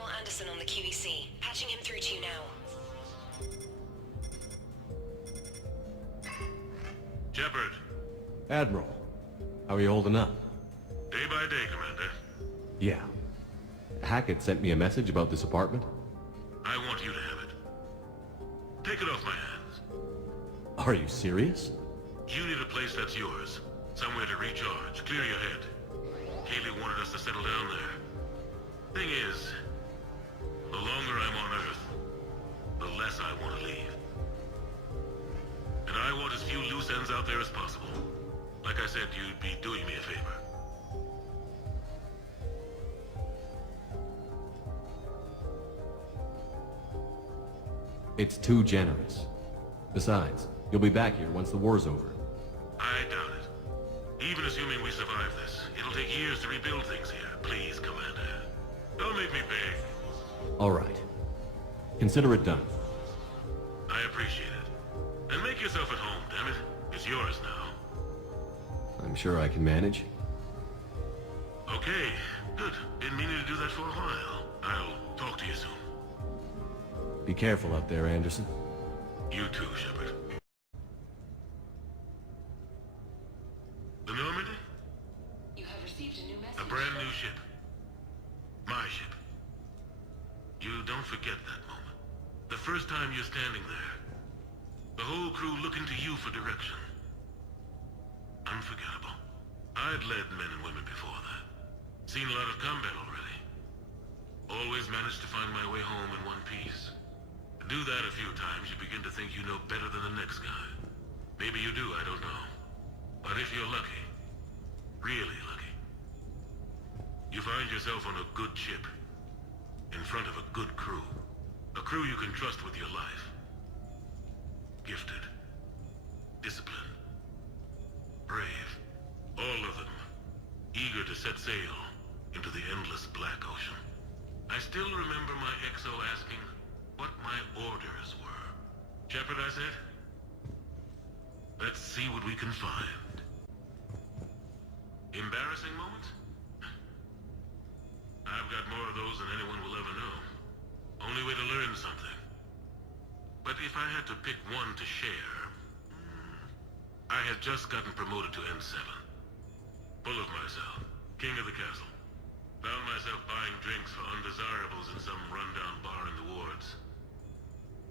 Admiral Anderson on the QEC. Patching him through to you now. Shepard. Admiral, how are you holding up? Day by day, Commander. Yeah. Hackett sent me a message about this apartment. I want you to have it. Take it off my hands. Are you serious? You need a place that's yours. Somewhere to recharge, clear your head. Kaylee wanted us to settle down there. Thing is, the longer I'm on Earth, the less I want to leave. And I want as few loose ends out there as possible. Like I said, you'd be doing me a favor. It's too generous. Besides, you'll be back here once the war's over. I doubt it. Even assuming we survive this, it'll take years to rebuild things here. Please, Commander. Don't make me beg. All right. Consider it done. I appreciate it. And make yourself at home, damn it. It's yours now. I'm sure I can manage. Okay, good. Been meaning to do that for a while. I'll talk to you soon. Be careful out there, Anderson. You too, Shepard. The Normandy? You have received a new message. A brand new ship. My ship. You don't forget that moment. The first time you're standing there. The whole crew looking to you for direction. Unforgettable. I'd led men and women before that. Seen a lot of combat already. Always managed to find my way home in one piece. Do that a few times, you begin to think you know better than the next guy. Maybe you do, I don't know. But if you're lucky, really lucky, you find yourself on a good ship, in front of a good crew. A crew you can trust with your life. Gifted. Disciplined. Brave. All of them. Eager to set sail into the endless black ocean. I still remember my XO asking what my orders were. Shepard, I said. Let's see what we can find. Embarrassing moments? I've got more of those than anyone will ever know. Only way to learn something. But if I had to pick one to share... I had just gotten promoted to M7. Full of myself. King of the castle. Found myself buying drinks for undesirables in some rundown bar in the wards.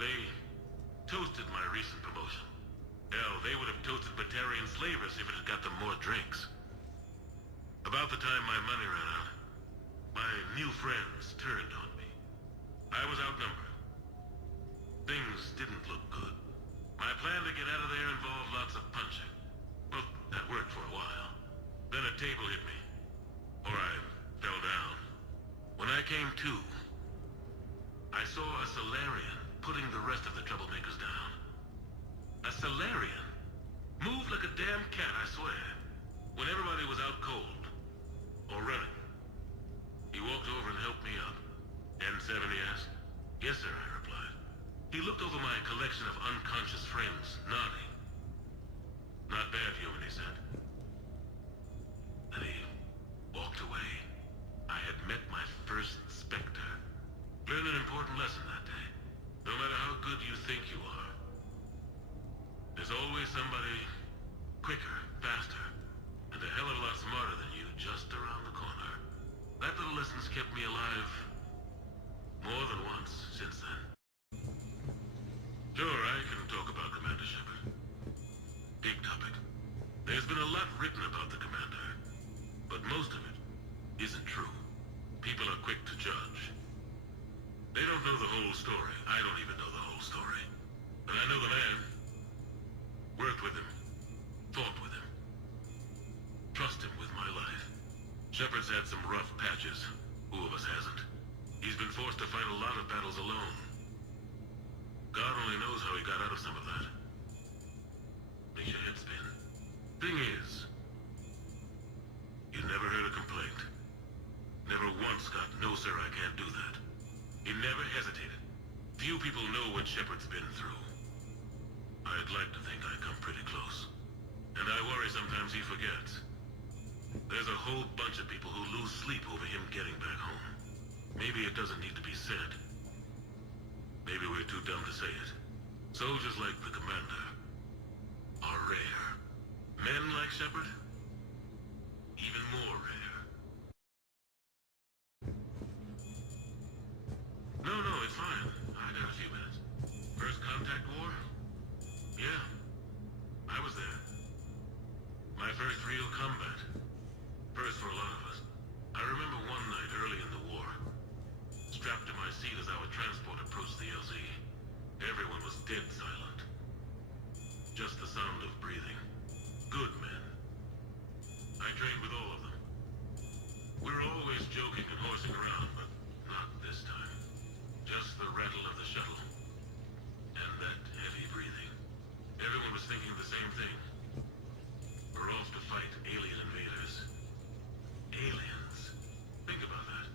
They toasted my recent promotion. Hell, they would have toasted Batarian slavers if it had got them more drinks. About the time my money ran out, my new friends turned on me. I was outnumbered. Things didn't look good. My plan to get out of there involved lots of punching. Well, that worked for a while. Then a table hit me. Or I fell down. When I came to, I saw a Solarian putting the rest of the troublemakers down. A Solarian? Moved like a damn cat, I swear. When everybody was out cold. Or running. He walked over and helped me up. N7, he asked. Yes, sir, I replied. He looked over my collection of unconscious friends, nodding. Not bad, human, he said. Then he walked away. I had met my first Spectre. Learned an important lesson that day. No matter how good you think you are, there's always somebody quicker, faster, and a hell of a lot smarter than you just around the corner. That little lesson's kept me alive more than once since then. Sure, I can talk about Commander Shepard. Big topic. There's been a lot written about the Commander, but most of it isn't true. People are quick to judge. They don't know the whole story. I don't even know the whole story. But I know the man. Worked with him. Fought with him. Trust him with my life. Shepard's had some rough patches. Who of us hasn't? He's been forced to fight a lot of battles alone. God only knows how he got out of some of that. Makes your head spin. Thing is, you never heard a complaint. Never once got, no sir, I can't do that. He never hesitated. Few people know what Shepard's been through. I'd like to think I come pretty close. And I worry sometimes he forgets. There's a whole bunch of people who lose sleep over him getting back home. Maybe it doesn't need to be said. Maybe we're too dumb to say it. Soldiers like the commander are rare. Men like Shepard, even more rare. No, it's fine. I got a few minutes. First contact war? Yeah, I was there. My first real combat. First for a lot of us. I remember one night early in the war, strapped to my seat as our transport approached the LZ. Everyone was dead silent. Just the sound of breathing. Good men. I trained with all of them. We were always joking and horsing around, but not this time. Just the rattle of the shuttle. And that heavy breathing. Everyone was thinking the same thing. We're off to fight alien invaders. Aliens. Think about that.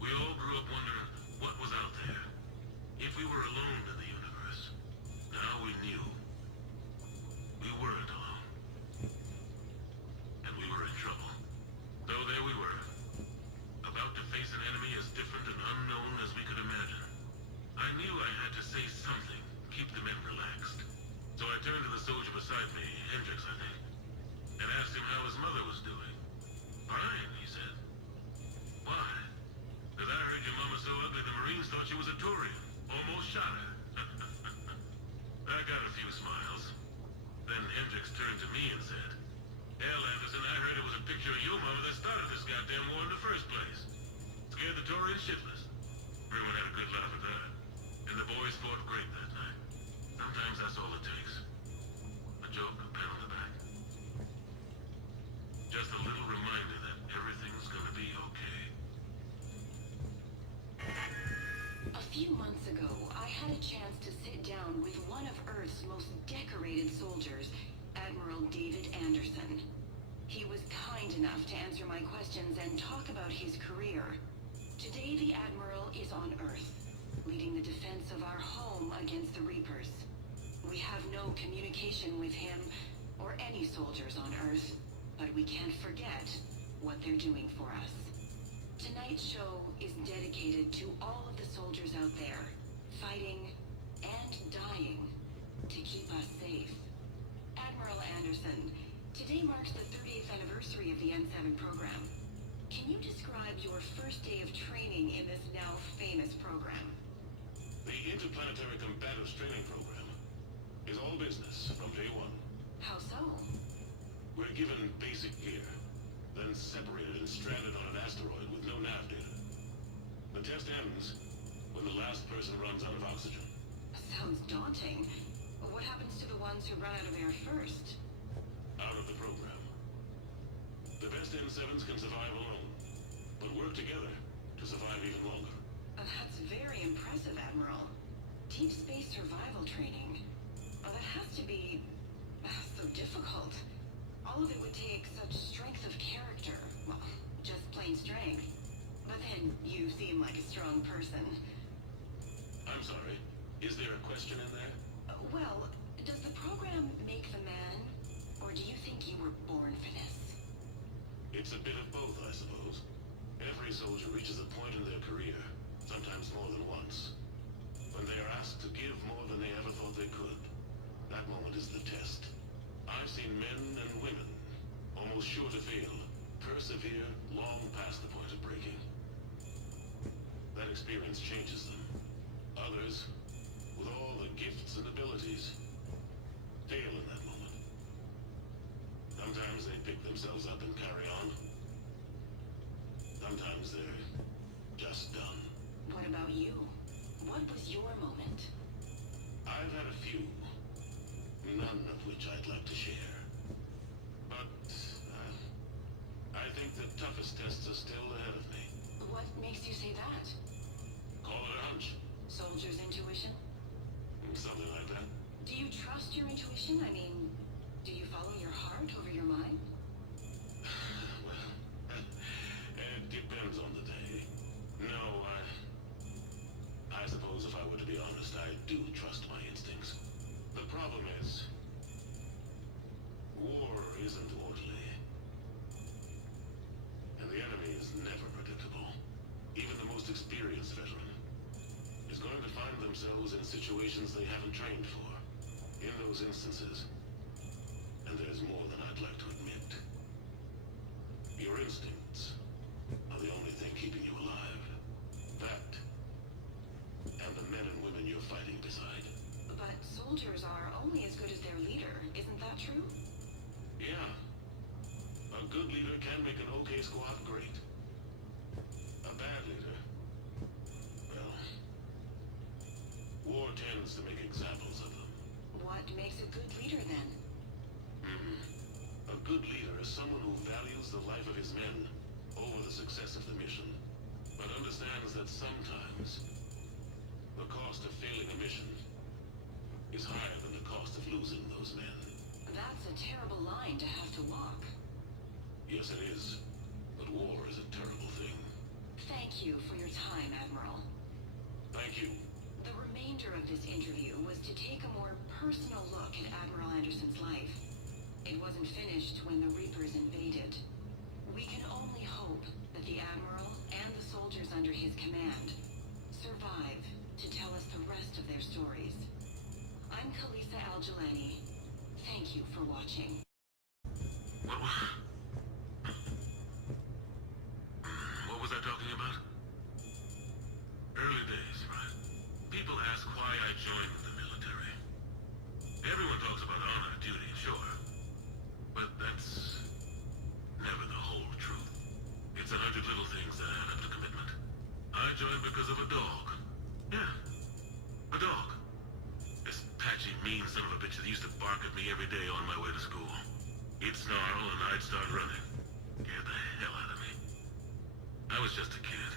We all grew up wondering what was out there. If we were alone in the universe. Now we knew. We weren't alone. And we were in trouble. So there we were. About to face an enemy as different and unknown as we could imagine. I knew I had to say something, keep the men relaxed. So I turned to the soldier beside me, Hendricks, I think, and asked him how his mother was doing. Fine, he said. Why? Because I heard your mama so ugly the Marines thought she was a Turian. Almost shot her. I got a few smiles. Then Hendricks turned to me and said, Hell, Anderson, I heard it was a picture of your mama that started this goddamn war in the first place. Scared the Turians shitless. Everyone had a good laugh at that. And the boys fought great that night. Sometimes that's all it takes. A joke, a pat on the back. Just a little reminder that everything's gonna be okay. A few months ago, I had a chance to sit down with one of Earth's most decorated soldiers, Admiral David Anderson. He was kind enough to answer my questions and talk about his career. Today, the Admiral is on Earth, leading the defense of our home against the Reapers. We have no communication with him or any soldiers on Earth, but we can't forget what they're doing for us. Tonight's show is dedicated to all of the soldiers out there, fighting and dying to keep us safe. Admiral Anderson, today marks the 30th anniversary of the N7 program. Can you describe your first day of training in this now famous program? The Interplanetary Combatives Training Program is all business from day one. How so? We're given basic gear, then separated and stranded on an asteroid with no nav data. The test ends when the last person runs out of oxygen. Sounds daunting. What happens to the ones who run out of air first? Out of the program. The best N7s can survive alone, but work together to survive even longer. That's very impressive, Admiral. Deep space survival training. Oh, that has to be so difficult. All of it would take such strength of character. Well, just plain strength. But then you seem like a strong person. I'm sorry. Is there a question in there? Well, does the program make the man? Or do you think you were born for this? It's a bit of both, I suppose. Every soldier reaches a point in their career, sometimes more than once, when they are asked to give more than they ever thought they could. That moment is the test. I've seen men and women, almost sure to fail, persevere long past the point of breaking. That experience changes them. Others, with all the gifts and abilities, fail in that moment. Sometimes they pick themselves up and carry on. Sometimes they're just done. What about you? What was your moment? I've had a few, none of which I'd like to share. But I think the toughest tests are still ahead of me. What makes you say that? Call it a hunch. Soldier's intuition? Something like that. Do you trust your intuition? I mean, do you follow your heart over your mind? Well, it depends on the day. No, I suppose if I were to be honest, I do trust my instincts. The problem is, war isn't orderly. And the enemy is never predictable. Even experienced veteran is going to find themselves in situations they haven't trained for. In those instances, and there's more than I'd like to admit, your instincts are the only thing keeping you alive. That, and the men and women you're fighting beside. But soldiers are only as good as their leader, isn't that true? Yeah. A good leader can make an okay squad great. A bad leader, well, war tends to make examples of them. What makes a good leader then? A good leader is someone who values the life of his men over the success of the mission, but understands that sometimes the cost of failing a mission is higher than the cost of losing those men. That's a terrible line to have to walk. Yes, it is. But war is a terrible thing. Thank you for your time, Admiral. Thank you. The remainder of this interview was to take a more personal look at Admiral Anderson's life. It wasn't finished when the Reapers invaded. We can only hope that the Admiral and the soldiers under his command survive to tell us the rest of their stories. I'm Khaleesa Al-Jilani. Thank you for watching. What was I talking about? Early days, right? People ask why I joined the military. Everyone talks about honor, duty, sure. But that's never the whole truth. It's 100 little things that add up to commitment. I joined because of a dog. Yeah, a dog. This patchy, mean son of a bitch that used to bark at me every day on my way to school. He'd snarl and I'd start running. Scared the hell out of me. I was just a kid.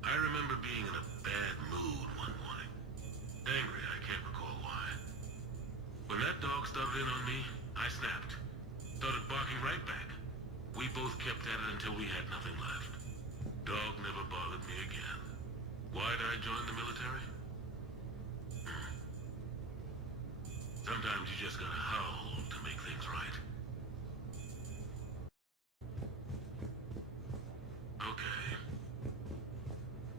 I remember being in a bad mood one morning. Angry, I can't recall why. When that dog started in on me, I snapped. Started barking right back. We both kept at it until we had nothing left. Dog never bothered me again. Why'd I join the military? Sometimes you just gotta howl to make things right. Okay.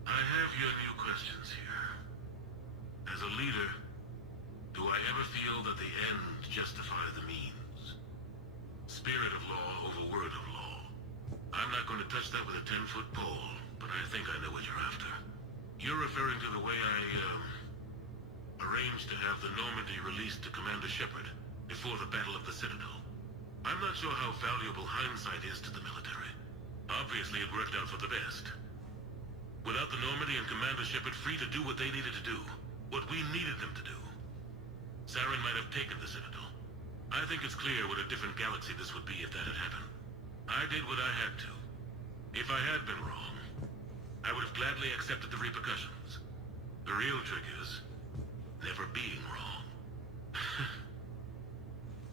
I have your new questions here. As a leader, do I ever feel that the ends justify the means? Spirit of law over word of law. I'm not going to touch that with a 10-foot pole, but I think I know what you're after. You're referring to the way I, arranged to have the Normandy released to Commander Shepard before the Battle of the Citadel. I'm not sure how valuable hindsight is to the military. Obviously, it worked out for the best. Without the Normandy and Commander Shepard free to do what they needed to do, what we needed them to do, Saren might have taken the Citadel. I think it's clear what a different galaxy this would be if that had happened. I did what I had to. If I had been wrong, I would have gladly accepted the repercussions. The real trick is never being wrong.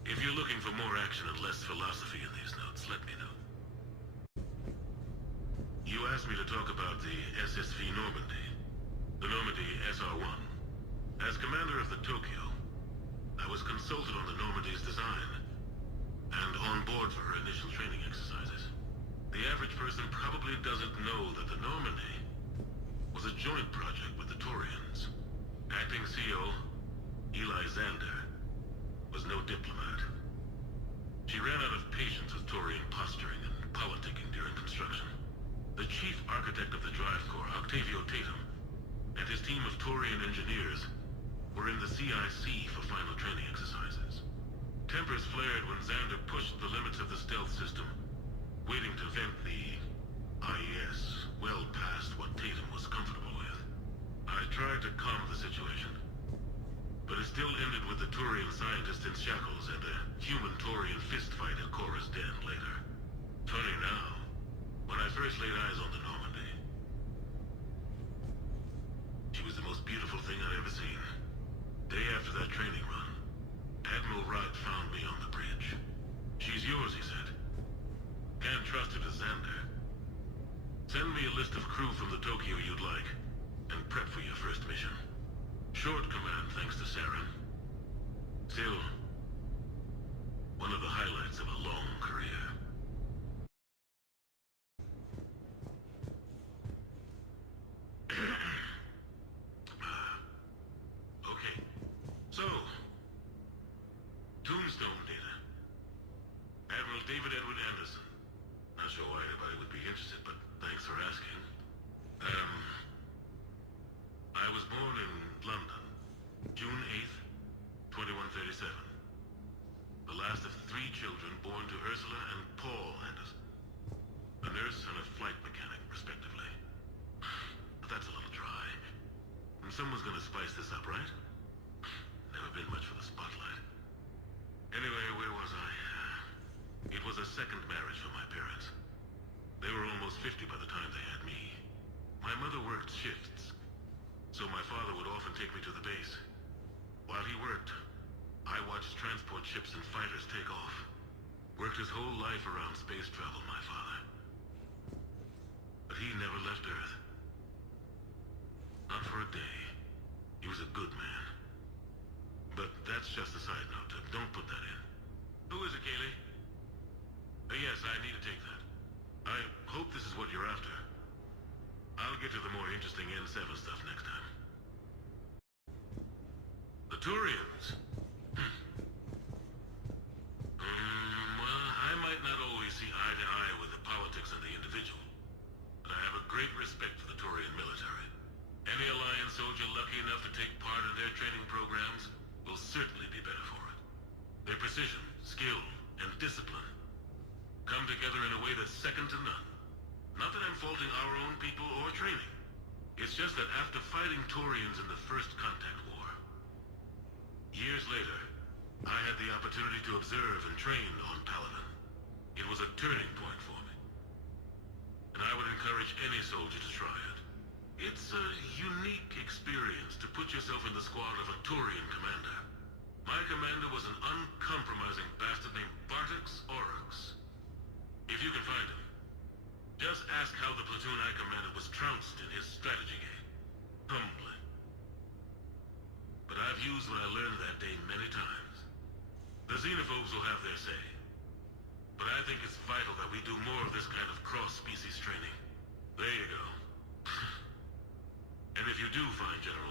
If you're looking for more action and less philosophy in these notes, let me know. You asked me to talk about the SSV Normandy, the Normandy SR-1. As commander of the Tokyo, I was consulted on the Normandy's design, and on board for her initial training exercises. The average person probably doesn't know that the Normandy was a joint project with the Taurians. Acting CO, Eli Xander, was no diplomat. She ran out of patience with Taurian posturing and politicking during construction. The chief architect of the Drive Corps, Octavio Tatum, and his team of Taurian engineers were in the CIC for final training exercises. Tempers flared when Xander pushed the limits of the stealth system, waiting to vent the IES well past what Tatum was comfortable with. I tried to calm the situation, but it still ended with the Taurian scientist in shackles and a human-Taurian fistfight at Korra's den later. Funny now, when I first laid eyes on the Normandy, she was the most beautiful thing I'd ever seen. Day after that training run, Admiral Wright found me on the bridge. She's yours, he said. Can't trust her to Xander. Send me a list of crew from the Tokyo you'd like, and prep for your first mission. Short command thanks to Saren. Still, one of the highlights of a long career. stone data. Admiral David Edward Anderson. Not sure why anybody would be interested, but thanks for asking. I was born in London, June 8th, 2137. The last of 3 children born to Ursula and Paul Anderson. A nurse and a flight mechanic, respectively. But that's a little dry. And someone's gonna spice this up, right? Never been much for the spotlight. Anyway, where was I? It was a second marriage for my parents. They were almost 50 by the time they had me. My mother worked shifts, so my father would often take me to the base. While he worked, I watched transport ships and fighters take off. Worked his whole life around space travel, my father. But he never left Earth. Not for a day. He was a good man. But that's just a side note. Don't put that in. Who is it, Kaylee? Yes, I need to take that. I hope this is what you're after. I'll get to the more interesting N7 stuff next time. The Turians. Well, I might not always see eye to eye with the politics and the individual, but I have a great respect for the Turian military. Any Alliance soldier lucky enough to take part in their training programs will certainly be better for it. Their precision, skill, and discipline come together in a way that's second to none. Not that I'm faulting our own people or training. It's just that after fighting Turians in the First Contact War, years later, I had the opportunity to observe and train on Paladin. It was a turning point for me. And I would encourage any soldier to try it. It's a unique experience to put yourself in the squad of a Turian commander. My commander was an uncompromising bastard named Bartix Oryx. If you can find him, just ask how the platoon I commanded was trounced in his strategy game. Humbling. But I've used what I learned that day many times. The xenophobes will have their say. But I think it's vital that we do more of this kind of cross-species training. There you go. And if you do find General